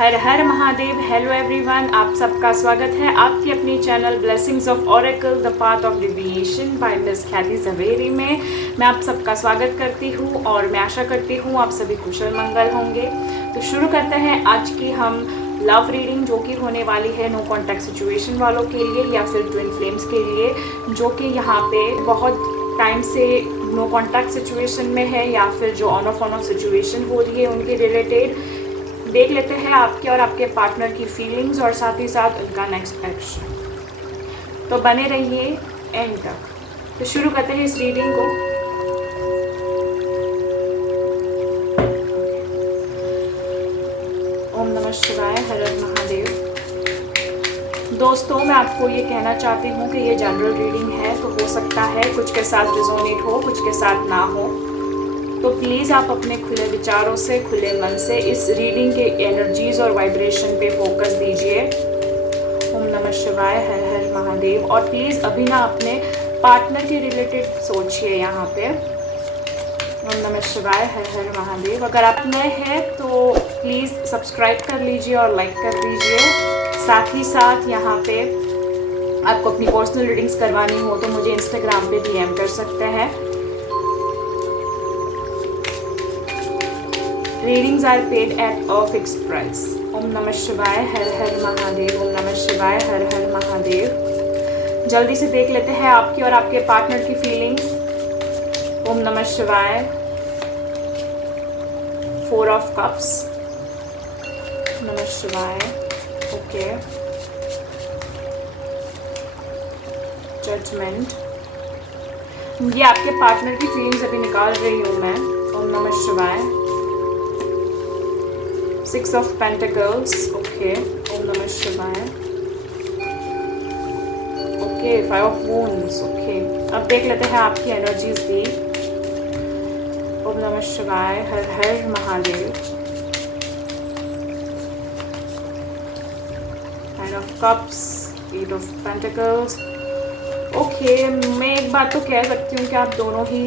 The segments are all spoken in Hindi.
हर हर महादेव। हेलो एवरीवन, आप सबका स्वागत है आपकी अपनी channel blessings of oracle the path of deviation by miss Khyati Javeri में। मैं आप सबका स्वागत करती हूँ और मैं आशा करती हूँ आप सभी कुशल मंगल होंगे। तो शुरू करते हैं आज की हम लव रीडिंग, जो कि होने वाली है नो कॉन्टैक्ट सिचुएशन वालों के लिए या फिर ट्विन फ्लेम्स के लिए, जो कि यहाँ पे बहुत टाइम से नो कॉन्टैक्ट सिचुएशन में है या फिर जो ऑन ऑफ सिचुएशन हो रही है उनके रिलेटेड। देख लेते हैं आपके और आपके पार्टनर की फीलिंग्स और साथ ही साथ उनका नेक्स्ट एक्शन। तो बने रहिए एंड तक। तो शुरू करते हैं इस रीडिंग को। ओम नमः शिवाय, हर हर महादेव। दोस्तों, मैं आपको ये कहना चाहती हूँ कि ये जनरल रीडिंग है, तो हो सकता है कुछ के साथ रिजोनेट हो, कुछ के साथ ना हो। तो प्लीज़ आप अपने खुले विचारों से, खुले मन से इस रीडिंग के एनर्जीज और वाइब्रेशन पे फोकस दीजिए। ओम नमः शिवाय, हर हर महादेव। और प्लीज़ अभी ना अपने पार्टनर के रिलेटेड सोचिए यहाँ पे। ओम नमः शिवाय, हर हर महादेव। अगर आप नए हैं तो प्लीज़ सब्सक्राइब कर लीजिए और लाइक कर दीजिए। साथ ही साथ यहाँ पे आपको अपनी पर्सनल रीडिंग्स करवानी हो तो मुझे इंस्टाग्राम पे DM कर सकते हैं। Readings are paid at a fixed price. ओम नमः शिवाय, हर हर महादेव। ओम नमः शिवाय, हर हर महादेव। जल्दी से देख लेते हैं आपकी और आपके पार्टनर की फीलिंग्स। ओम नमः शिवाय। 4 ऑफ कप्स। नमः शिवाय। ओके। जजमेंट। ये आपके पार्टनर की फीलिंग्स अभी निकाल रही हूँ मैं। ओम नमः शिवाय। 6 of Pentacles, ओके। ओम नमः शिवाय। Okay, 5 of Wands, okay. अब देख लेते हैं आपकी एनर्जीज भी। ओम नमः शिवाय, हर हर Mahadev. 9 of Cups, 8 of Pentacles, okay. मैं एक बात तो कह सकती हूँ कि आप दोनों ही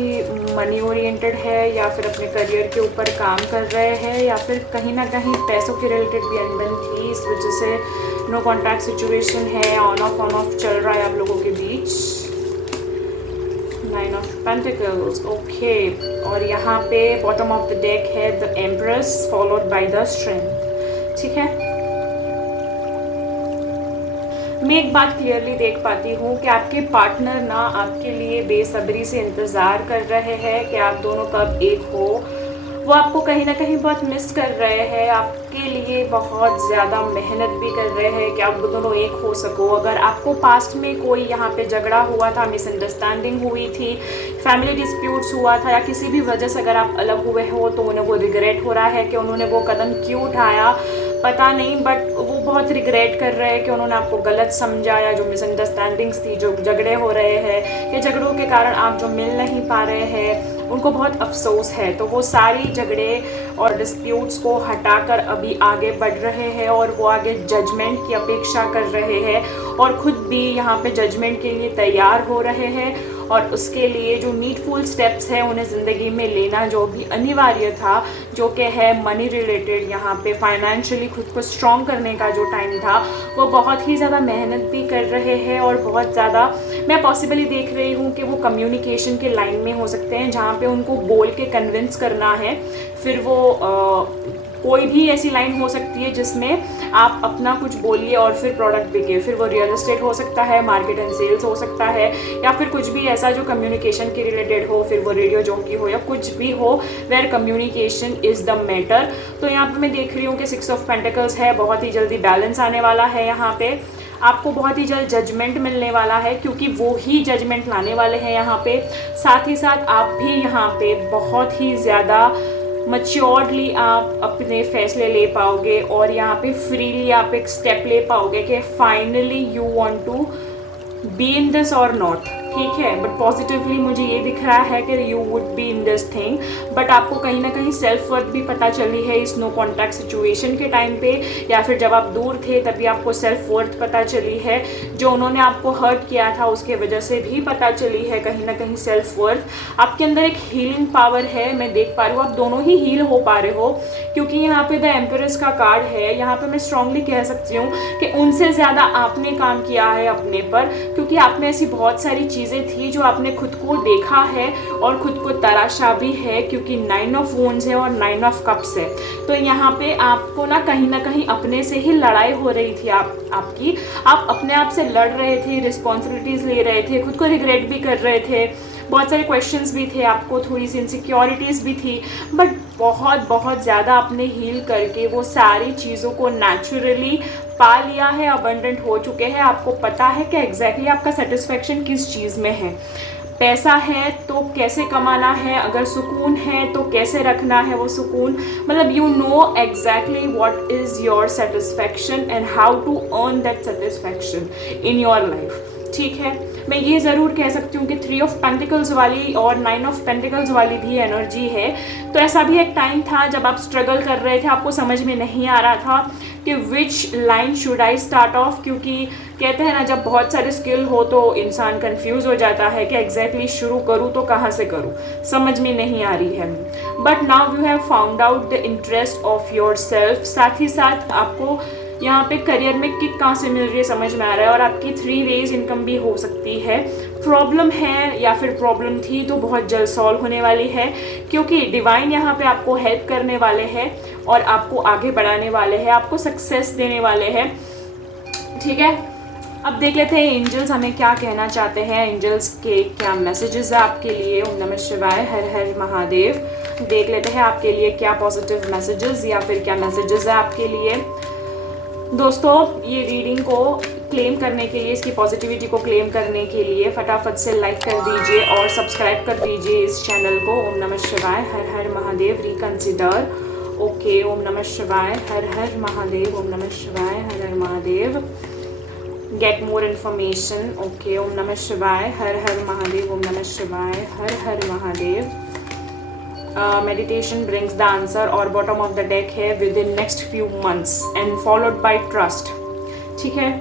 मनी ओरिएंटेड है या फिर अपने करियर के ऊपर काम कर रहे हैं या फिर कहीं ना कहीं पैसों के रिलेटेड भी अनबन थी, इस वजह से नो कॉन्टैक्ट सिचुएशन है, ऑन ऑफ चल रहा है आप लोगों के बीच। 9 of Pentacles, ओके। और यहाँ पे बॉटम ऑफ द डेक है the empress followed by the strength. ठीक है, मैं एक बात क्लियरली देख पाती हूँ कि आपके पार्टनर ना आपके लिए बेसब्री से इंतज़ार कर रहे हैं कि आप दोनों कब एक हो। वो आपको कहीं ना कहीं बहुत मिस कर रहे हैं, आपके लिए बहुत ज़्यादा मेहनत भी कर रहे हैं कि आप दोनों एक हो सको। अगर आपको पास्ट में कोई यहाँ पे झगड़ा हुआ था, मिसअंडरस्टैंडिंग हुई थी, फैमिली डिस्प्यूट्स हुआ था या किसी भी वजह से अगर आप अलग हुए हो तो उन्हें वो रिग्रेट हो रहा है कि उन्होंने वो कदम क्यों उठाया, पता नहीं, बट वो बहुत रिग्रेट कर रहे हैं कि उन्होंने आपको गलत समझा या जो मिसअंडरस्टैंडिंग्स थी, जो झगड़े हो रहे हैं या झगड़ों के कारण आप जो मिल नहीं पा रहे हैं, उनको बहुत अफसोस है। तो वो सारी झगड़े और डिस्प्यूट्स को हटाकर अभी आगे बढ़ रहे हैं और वो आगे जजमेंट की अपेक्षा कर रहे हैं और खुद भी यहाँ पे जजमेंट के लिए तैयार हो रहे हैं। और उसके लिए जो नीडफुल स्टेप्स है उन्हें ज़िंदगी में लेना जो भी अनिवार्य था, जो कि है मनी रिलेटेड, यहाँ पे फाइनेंशियली खुद को स्ट्रॉन्ग करने का जो टाइम था, वो बहुत ही ज़्यादा मेहनत भी कर रहे हैं और बहुत ज़्यादा मैं पॉसिबली देख रही हूँ कि वो कम्युनिकेशन के लाइन में हो सकते हैं जहाँ पे उनको बोल के कन्विंस करना है। फिर वो कोई भी ऐसी लाइन हो सकती है जिसमें आप अपना कुछ बोलिए और फिर प्रोडक्ट बिके। फिर वो रियल एस्टेट हो सकता है, मार्केट एंड सेल्स हो सकता है या फिर कुछ भी ऐसा जो कम्युनिकेशन के रिलेटेड हो, फिर वो रेडियो जॉकी हो या कुछ भी हो, where communication is the matter. तो यहाँ पे मैं देख रही हूँ कि 6 of Pentacles है, बहुत ही जल्दी बैलेंस आने वाला है। यहाँ पे आपको बहुत ही जल्द जजमेंट मिलने वाला है क्योंकि वो ही जजमेंट लाने वाले हैं यहाँ पे। साथ ही साथ आप भी यहाँ पे बहुत ही ज़्यादा मैच्योर्डली आप अपने फैसले ले पाओगे और यहाँ पे फ्रीली आप एक स्टेप ले पाओगे कि finally you want to be in this or not. ठीक है, बट पॉजिटिवली मुझे ये दिख रहा है कि you would be in this thing, but आपको कहीं ना कहीं सेल्फ वर्थ भी पता चली है इस नो कॉन्टैक्ट सिचुएशन के टाइम पे, या फिर जब आप दूर थे तभी आपको सेल्फ वर्थ पता चली है। जो उन्होंने आपको हर्ट किया था उसके वजह से भी पता चली है कहीं ना कहीं सेल्फ वर्थ। आपके अंदर एक हीलिंग पावर है, मैं देख पा रही हूँ, आप दोनों ही हील हो पा रहे हो, क्योंकि यहाँ पे द एम्परेस का कार्ड है। यहाँ पे मैं स्ट्रांगली कह सकती हूँ कि उनसे ज़्यादा आपने काम किया है अपने पर, क्योंकि आप में ऐसी बहुत सारी चीज़ें थी जो आपने खुद को देखा है और खुद को तराशा भी है, क्योंकि 9 ऑफ वॉन्ड्स है और 9 ऑफ कप्स है। तो यहाँ पे आपको ना कहीं अपने से ही लड़ाई हो रही थी। आपकी आप अपने आप से लड़ रहे थे, रिस्पॉन्सिबिलिटीज़ ले रहे थे, खुद को रिग्रेट भी कर रहे थे, बहुत सारे क्वेश्चंस भी थे आपको, थोड़ी सी इनसिक्योरिटीज़ भी थी, बट बहुत ज़्यादा आपने हील करके वो सारी चीज़ों को नेचुरली पा लिया है, अबंडेंट हो चुके हैं। आपको पता है कि एग्जैक्टली आपका सेटिस्फेक्शन किस चीज़ में है। पैसा है तो कैसे कमाना है, अगर सुकून है तो कैसे रखना है वो सुकून, मतलब you know exactly what is your satisfaction and how to earn that satisfaction in your life. ठीक है, मैं ये ज़रूर कह सकती हूँ कि 3 ऑफ पेंटिकल्स वाली और 9 ऑफ पेंटिकल्स वाली भी एनर्जी है। तो ऐसा भी एक टाइम था जब आप स्ट्रगल कर रहे थे, आपको समझ में नहीं आ रहा था कि which line should I start of, क्योंकि कहते हैं ना जब बहुत सारे स्किल हो तो इंसान कंफ्यूज हो जाता है कि एग्जैक्टली शुरू करूँ तो कहाँ से करूँ, समझ में नहीं आ रही है। But now you have found out the interest of your self. साथ ही साथ आपको यहाँ पे करियर में किक कहाँ से मिल रही है समझ में आ रहा है, और आपकी 3 वेज इनकम भी हो सकती है। प्रॉब्लम है या फिर प्रॉब्लम थी तो बहुत जल्द सॉल्व होने वाली है, क्योंकि डिवाइन यहाँ पे आपको हेल्प करने वाले हैं और आपको आगे बढ़ाने वाले हैं, आपको सक्सेस देने वाले हैं। ठीक है, अब देख लेते हैं एंजल्स हमें क्या कहना चाहते हैं, एंजल्स के क्या मैसेजेस है आपके लिए। ओम नमः शिवाय, हर हर महादेव। देख लेते हैं आपके लिए क्या पॉजिटिव मैसेजेस या फिर क्या मैसेजेस है आपके लिए। दोस्तों, ये रीडिंग को क्लेम करने के लिए, इसकी पॉजिटिविटी को क्लेम करने के लिए फटाफट से लाइक कर दीजिए और सब्सक्राइब कर दीजिए इस चैनल को। ओम नमः शिवाय, हर हर महादेव। रिकंसिडर। ओके, ओम नमः शिवाय, हर हर महादेव। ओम नमः शिवाय, हर हर Mahadev. Get more information. Okay, ओम नमः शिवाय, हर हर महादेव। ओम नमः शिवाय, हर हर Mahadev. Meditation brings the answer और bottom of the deck है within next few months and followed by trust। ठीक है,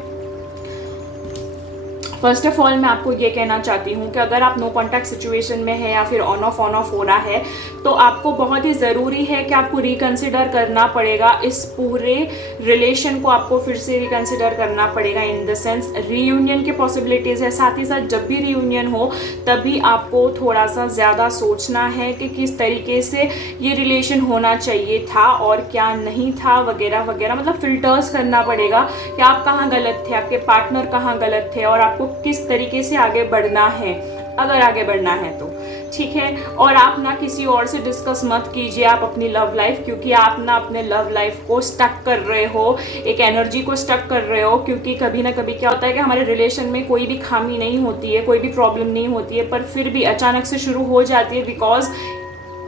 फर्स्ट ऑफ ऑल मैं आपको ये कहना चाहती हूँ कि अगर आप नो कॉन्टैक्ट सिचुएशन में है या फिर ऑन ऑफ हो रहा है, तो आपको बहुत ही ज़रूरी है कि आपको रिकंसिडर करना पड़ेगा इस पूरे रिलेशन को, आपको फिर से रिकंसिडर करना पड़ेगा। इन द सेंस रीयूनियन की पॉसिबिलिटीज़ है, साथ ही साथ जब भी रीयूनियन हो तभी आपको थोड़ा सा ज़्यादा सोचना है कि किस तरीके से ये रिलेशन होना चाहिए था और क्या नहीं था, वगैरह वगैरह। मतलब फिल्टर्स करना पड़ेगा कि आप कहाँ गलत थे, आपके पार्टनर कहाँ गलत थे और आपको किस तरीके से आगे बढ़ना है, अगर आगे बढ़ना है तो। ठीक है, और आप ना किसी और से डिस्कस मत कीजिए आप अपनी लव लाइफ, क्योंकि आप ना अपने लव लाइफ को स्टक कर रहे हो, एक एनर्जी को स्टक कर रहे हो। क्योंकि कभी ना कभी क्या होता है कि हमारे रिलेशन में कोई भी खामी नहीं होती है, कोई भी प्रॉब्लम नहीं होती है, पर फिर भी अचानक से शुरू हो जाती है, because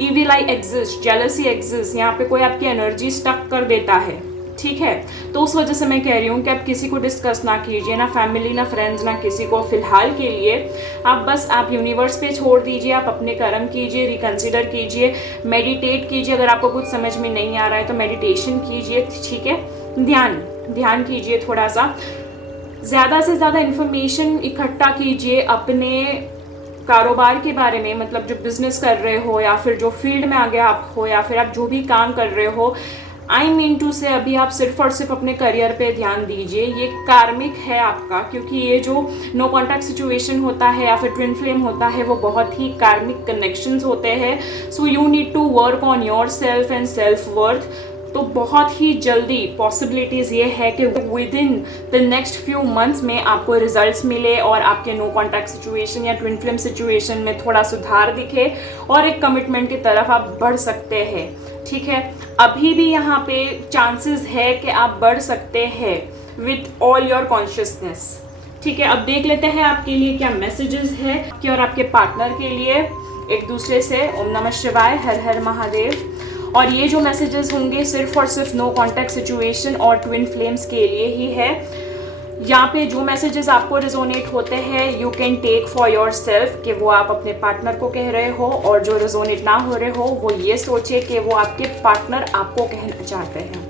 evil I exist, jealousy exist. यहाँ पे कोई आपकी एनर्जी स्टक कर देता है। ठीक है, तो उस वजह से मैं कह रही हूँ कि आप किसी को डिस्कस ना कीजिए, ना फैमिली, ना फ्रेंड्स, ना किसी को फिलहाल के लिए। आप यूनिवर्स पे छोड़ दीजिए, आप अपने कर्म कीजिए, रिकंसिडर कीजिए, मेडिटेट कीजिए। अगर आपको कुछ समझ में नहीं आ रहा है तो मेडिटेशन कीजिए। ठीक है, ध्यान कीजिए, थोड़ा सा ज़्यादा से ज़्यादा इन्फॉर्मेशन इकट्ठा कीजिए अपने कारोबार के बारे में, मतलब जो बिजनेस कर रहे हो या फिर जो फील्ड में आगे आप हो या फिर आप जो भी काम कर रहे हो। आई मीन टू से अभी आप सिर्फ और सिर्फ अपने करियर पे ध्यान दीजिए। ये कार्मिक है आपका, क्योंकि ये जो नो कॉन्टैक्ट सिचुएशन होता है या फिर ट्विन फ्लेम होता है वो बहुत ही कार्मिक कनेक्शंस होते हैं। So you need to work on yourself and self worth. तो बहुत ही जल्दी पॉसिबिलिटीज़ ये है कि within the next few months में आपको रिजल्ट्स मिले और आपके नो कॉन्टैक्ट सिचुएशन या ट्विन फ्लेम सिचुएशन में थोड़ा सुधार दिखे और एक कमिटमेंट की तरफ आप बढ़ सकते हैं। ठीक है, अभी भी यहाँ पे चांसेस है कि आप बढ़ सकते हैं विथ ऑल योर कॉन्शियसनेस। ठीक है, अब देख लेते हैं आपके लिए क्या मैसेजेस है कि और आपके पार्टनर के लिए एक दूसरे से। ओम नमः शिवाय, हर हर महादेव। और ये जो मैसेजेस होंगे सिर्फ और सिर्फ नो कॉन्टैक्ट सिचुएशन और ट्विन फ्लेम्स के लिए ही है। यहाँ पे जो मैसेजेस आपको रिजोनेट होते हैं you can take for yourself कि वो आप अपने पार्टनर को कह रहे हो, और जो रिजोनेट ना हो रहे हो वो ये सोचिए कि वो आपके पार्टनर आपको कहना चाहते हैं।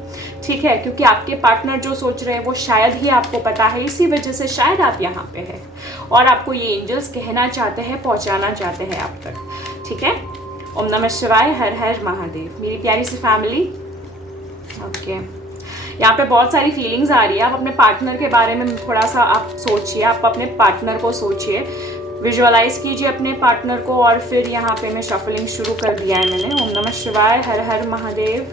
ठीक है, क्योंकि आपके पार्टनर जो सोच रहे हैं वो शायद ही आपको पता है, इसी वजह से शायद आप यहाँ पे हैं और आपको ये एंजल्स कहना चाहते हैं, पहुँचाना चाहते हैं आप तक। ठीक है, ओम नमः शिवाय, हर हर महादेव मेरी प्यारी सी फैमिली। ओके, यहाँ पे बहुत सारी फीलिंग्स आ रही है। आप अपने पार्टनर के बारे में थोड़ा सा आप सोचिए, आप अपने पार्टनर को सोचिए, विजुअलाइज कीजिए अपने पार्टनर को, और फिर यहाँ पे मैं शफलिंग शुरू कर दिया है मैंने। ओम नमः शिवाय, हर हर महादेव,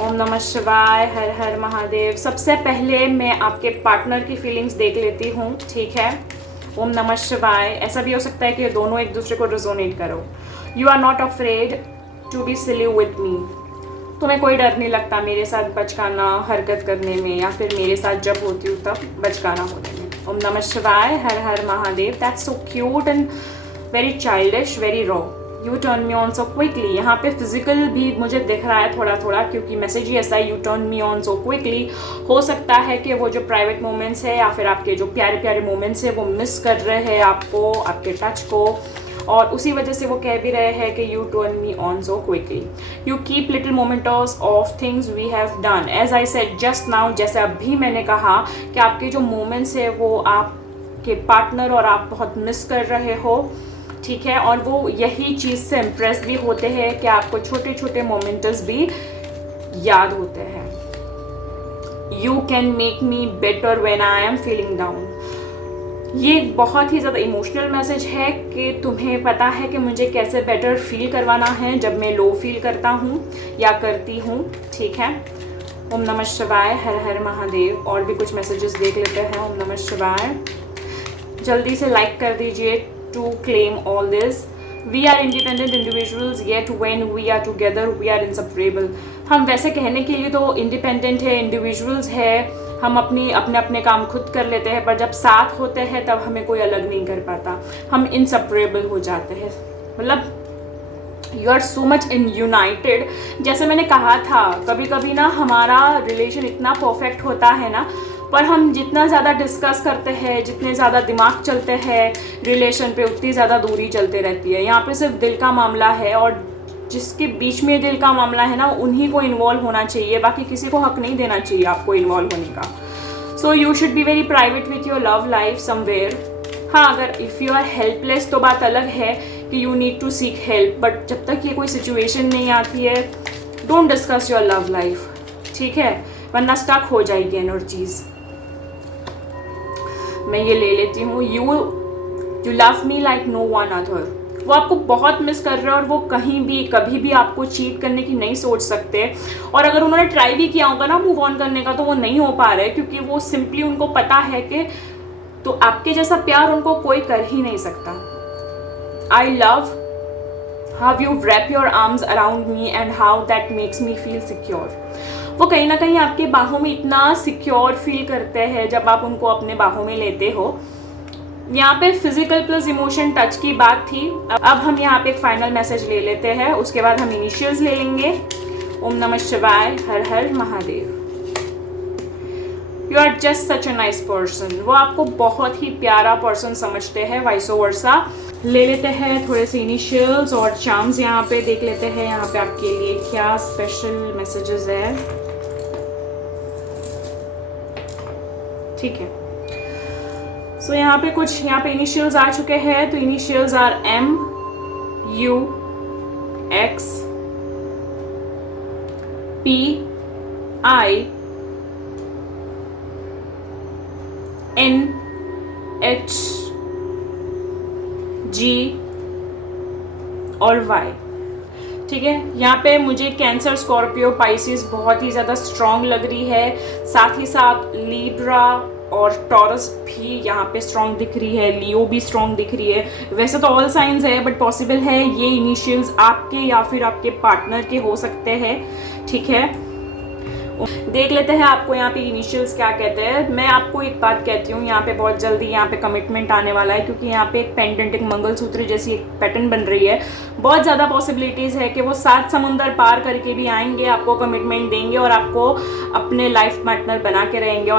ओम नमः शिवाय, हर हर महादेव। सबसे पहले मैं आपके पार्टनर की फीलिंग्स देख लेती हूँ। ठीक है, ओम नमः शिवाय। ऐसा भी हो सकता है कि दोनों एक दूसरे को रिजोनेट करो। You are not afraid to be silly with me. तुम्हें कोई डर नहीं लगता मेरे साथ बचकाना हरकत करने में, या फिर मेरे साथ जब होती हूँ तब बचकाना होने में। ओम नमः शिवाय, हर हर Mahadev. That's so cute and very childish, very raw. You turn me on so quickly. यहाँ पे फिजिकल भी मुझे दिख रहा है थोड़ा थोड़ा, क्योंकि मैसेज ही ऐसा है, you turn me on so quickly. हो सकता है कि वो जो प्राइवेट मोमेंट्स है या फिर आपके जो प्यारे प्यारे मोमेंट्स है वो मिस कर रहे हैं आपको, आपके टच को, और उसी वजह से वो कह भी रहे हैं कि you turn me on so quickly. You keep little mementos of things we have done, as I said just now. जैसे अभी मैंने कहा कि आपके जो मोमेंट्स है वो आपके पार्टनर और आप बहुत मिस कर रहे हो। ठीक है, और वो यही चीज़ से इम्प्रेस भी होते हैं कि आपको छोटे छोटे मोमेंट्स भी याद होते हैं। You can make me better when I am feeling down. ये बहुत ही ज़्यादा इमोशनल मैसेज है कि तुम्हें पता है कि मुझे कैसे बेटर फील करवाना है जब मैं लो फील करता हूँ या करती हूँ। ठीक है, ओम नमः शिवाय, हर हर महादेव। और भी कुछ मैसेजेस देख लेते हैं। ओम नमः शिवाय। जल्दी से लाइक कर दीजिए to claim all this. We are independent individuals yet when we are together we are inseparable. हम वैसे कहने के लिए तो इंडिपेंडेंट है, इंडिविजुअल्स है, हम अपने अपने काम खुद कर लेते हैं, पर जब साथ होते हैं तब हमें कोई अलग नहीं कर पाता, हम इनसेपरेबल हो जाते हैं। मतलब you are so much in united. जैसे मैंने कहा था, कभी कभी ना हमारा रिलेशन इतना परफेक्ट होता है ना, पर हम जितना ज़्यादा डिस्कस करते हैं, जितने ज़्यादा दिमाग चलते हैं रिलेशन पे, उतनी ज़्यादा दूरी चलते रहती है। यहाँ पे सिर्फ दिल का मामला है, और जिसके बीच में दिल का मामला है ना उन्हीं को इन्वॉल्व होना चाहिए, बाकी किसी को हक नहीं देना चाहिए आपको इन्वॉल्व होने का। So you should be very private with your love life somewhere. हाँ, अगर इफ़ यू आर हेल्पलेस तो बात अलग है कि you need to seek help, but जब तक ये कोई सिचुएशन नहीं आती है don't discuss your love life. ठीक है, वरना स्टक हो जाएगी एनर्जीज। मैं ये ले लेती हूँ। You love me like no one other. वो आपको बहुत मिस कर रहे हैं और वो कहीं भी कभी भी आपको चीट करने की नहीं सोच सकते, और अगर उन्होंने ट्राई भी किया होगा ना मूव ऑन करने का तो वो नहीं हो पा रहे, क्योंकि वो सिंपली उनको पता है कि तो आपके जैसा प्यार उनको कोई कर ही नहीं सकता। I love how you wrap your arms around me and how that makes me feel secure। वो कहीं ना कहीं आपके बाहों में इतना सिक्योर फील करते हैं जब आप उनको अपने बाहों में लेते हो। यहाँ पे फिजिकल प्लस इमोशन टच की बात थी। अब हम यहाँ पे एक फाइनल मैसेज ले लेते हैं, उसके बाद हम इनिशियल्स ले लेंगे। ओम नमः शिवाय, हर हर Mahadev. You are just such a nice person. वो आपको बहुत ही प्यारा पर्सन समझते हैं, वाइसो वर्सा। ले लेते हैं थोड़े से इनिशियल्स और चार्म्स यहाँ पे देख लेते हैं यहाँ पे आपके लिए क्या स्पेशल मैसेजेस है। ठीक है, सो यहाँ पे कुछ इनिशियल्स आ चुके हैं। तो initials are M, U, X, P, I, N, H, G और Y। ठीक है, यहाँ पे मुझे कैंसर, स्कॉर्पियो, पाइसिस बहुत ही ज़्यादा स्ट्रॉन्ग लग रही है। साथ ही साथ लीब्रा और टॉरस भी यहाँ पे स्ट्रॉन्ग दिख रही है, लियो भी स्ट्रॉन्ग दिख रही है। वैसे तो ऑल साइंस है, बट पॉसिबल है ये इनिशियल्स आपके या फिर आपके पार्टनर के हो सकते हैं। ठीक है, देख लेते हैं आपको यहाँ पे इनिशियल्स क्या कहते हैं। मैं आपको एक बात कहती हूँ, यहाँ पे बहुत जल्दी यहाँ पे कमिटमेंट आने वाला है, क्योंकि यहाँ पे एक पेंडेंट, एक मंगलसूत्र जैसी एक पैटर्न बन रही है। बहुत ज़्यादा पॉसिबिलिटीज़ है कि वो 7 समुंदर पार करके भी आएंगे, आपको कमिटमेंट देंगे और आपको अपने लाइफ पार्टनर बना के रहेंगे।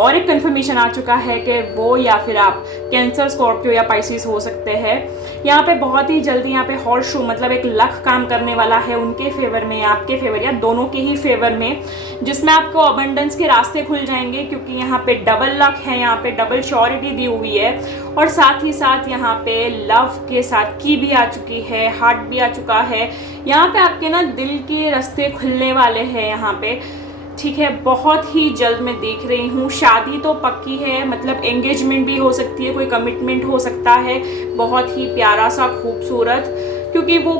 और एक कंफर्मेशन आ चुका है कि वो या फिर आप कैंसर, स्कॉर्पियो या पाइसिस हो सकते हैं। यहाँ पे बहुत ही जल्दी यहाँ पे हॉर्स शू मतलब एक लक काम करने वाला है उनके फेवर में, आपके फेवर या दोनों के ही फेवर में, जिसमें आपको अबंडेंस के रास्ते खुल जाएंगे क्योंकि यहाँ पे डबल लक है, यहाँ पे डबल श्योरिटी दी हुई है। और साथ ही साथ यहाँ पे लव के साथ की भी आ चुकी है, हार्ट भी आ चुका है। यहाँ पे आपके ना दिल के रास्ते खुलने वाले हैं यहाँ पे, ठीक है। बहुत ही जल्द मैं देख रही हूँ। शादी तो पक्की है, मतलब एंगेजमेंट भी हो सकती है, कोई कमिटमेंट हो सकता है, बहुत ही प्यारा सा खूबसूरत, क्योंकि वो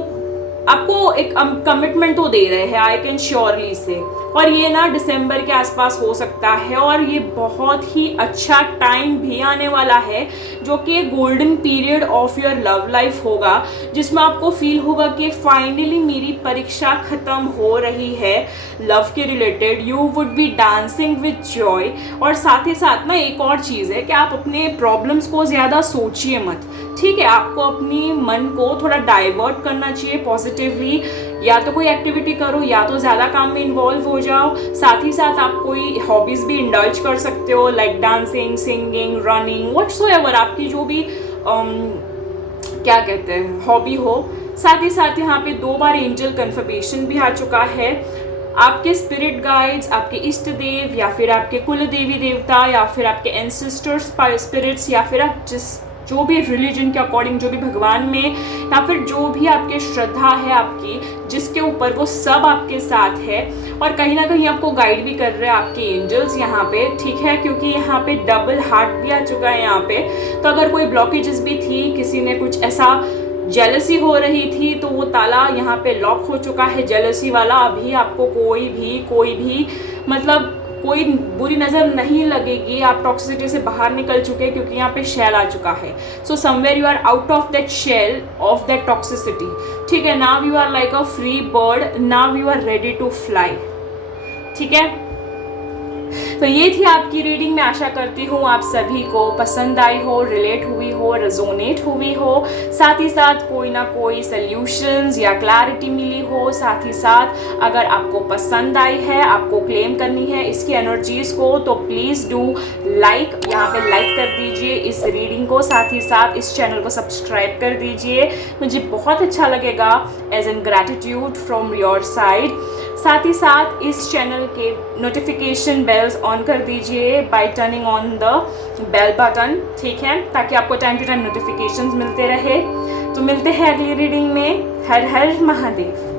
आपको एक कमिटमेंट तो दे रहे हैं, आई कैन श्योरली से। और ये ना दिसंबर के आसपास हो सकता है, और ये बहुत ही अच्छा टाइम भी आने वाला है जो कि एक golden period of your love life होगा, जिसमें आपको फील होगा कि फाइनली मेरी परीक्षा खत्म हो रही है लव के related. You would be dancing with Joy. और साथ ही साथ ना एक और चीज़ है कि आप अपने प्रॉब्लम्स को ज़्यादा सोचिए मत, ठीक है। आपको अपनी मन को थोड़ा डाइवर्ट करना चाहिए पॉजिटिवली, या तो कोई एक्टिविटी करो या तो ज़्यादा काम में इन्वॉल्व हो जाओ। साथ ही साथ आप कोई हॉबीज़ भी इंडल्ज कर सकते हो, like dancing, singing, running, whatsoever आपकी जो भी क्या कहते हैं हॉबी हो। साथ ही साथ यहाँ पे 2 बार एंजल कन्फर्मेशन भी आ चुका है। आपके स्पिरिट गाइड्स, आपके इष्ट देव या फिर आपके कुल देवी देवता या फिर आपके एंसेस्टर्स स्पिरिट्स या फिर आप जो भी रिलीजन के अकॉर्डिंग, जो भी भगवान में या फिर जो भी आपके श्रद्धा है आपकी जिसके ऊपर, वो सब आपके साथ है। और कहीं ना कहीं आपको गाइड भी कर रहे हैं आपके एंजल्स यहाँ पे, ठीक है, क्योंकि यहाँ पे डबल हार्ट भी आ चुका है यहाँ पे। तो अगर कोई ब्लॉकेजेस भी थी, किसी ने कुछ ऐसा जेलसी हो रही थी, तो वो ताला यहाँ पे लॉक हो चुका है जेलसी वाला। अभी आपको कोई भी मतलब कोई बुरी नज़र नहीं लगेगी, आप टॉक्सिसिटी से बाहर निकल चुके हैं क्योंकि यहाँ पे शेल आ चुका है। So somewhere you are out of that shell of that toxicity, ठीक है। Now you are like a free bird, now you are ready to fly, ठीक है। तो ये थी आपकी रीडिंग। मैं आशा करती हूँ आप सभी को पसंद आई हो, रिलेट हुई हो, रेजोनेट हुई हो, साथ ही साथ कोई ना कोई सल्यूशंस या क्लैरिटी मिली हो। साथ ही साथ अगर आपको पसंद आई है, आपको क्लेम करनी है इसकी एनर्जीज को, तो प्लीज़ डू लाइक, यहाँ पे लाइक कर दीजिए इस रीडिंग को। साथ ही साथ इस चैनल को सब्सक्राइब कर दीजिए, मुझे बहुत अच्छा लगेगा as an gratitude from your side. साथ ही साथ इस चैनल के नोटिफिकेशन बेल्स ऑन कर दीजिए by turning on the bell button, ठीक है, ताकि आपको टाइम टू टाइम नोटिफिकेशंस मिलते रहे। तो मिलते हैं अगली रीडिंग में। हर हर महादेव।